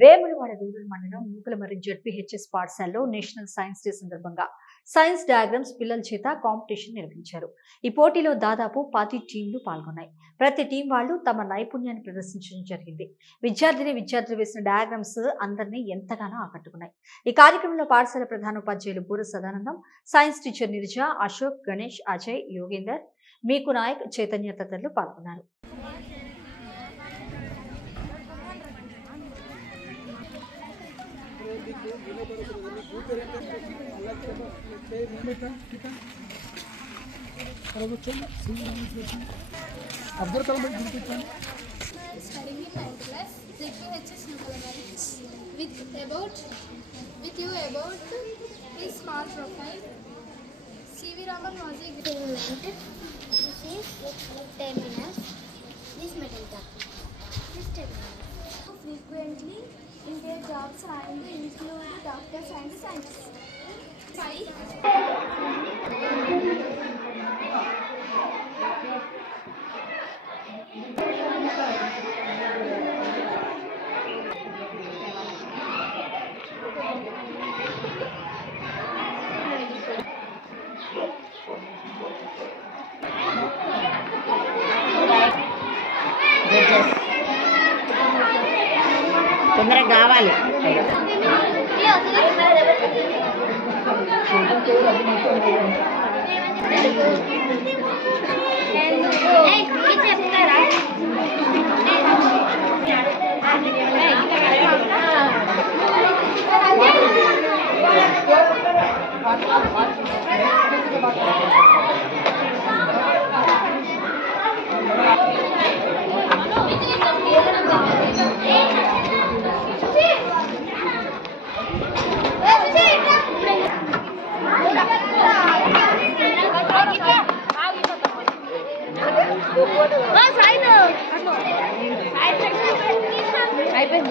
Vemulawada rural మండలం మూకలమర్రి ZPHS పాఠశాలలో national science day సందర్భంగా సైన్స్ డయాగ్రామ్స్ పిల్లల చేత కాంపిటీషన్ నిర్వహించారు. ఈ పోటీలో దాదాపు 10 టీంలు పాల్గొన్నాయి. ప్రతి టీం వాళ్ళు తమ నైపుణ్యాన్ని ప్రదర్శించడం జరిగింది. విద్యార్థులు వేసిన డయాగ్రామ్స్ అందరినీ ఎంతగానో ఆకట్టుకున్నాయి. ఈ కార్యక్రమంలో పాఠశాల ప్రధానోపాధ్యాయులు బూర సదానందం, సైన్స్ టీచర్ నిరిజ, అశోక్, గణేష్, అజయ్, యోగేందర్, మీకు నాయక్, చైతన్య తదితరులు పాల్గొన్నారు. Studying in 9th class, ZPHS Nukalamari. With you about his small profile. C.V. Raman was a great inventor. This is terminus. This metal cup. This terminus. Frequently in their jobs and include doctors and scientists. తొందరగా కావాలి. అయిపోయింది.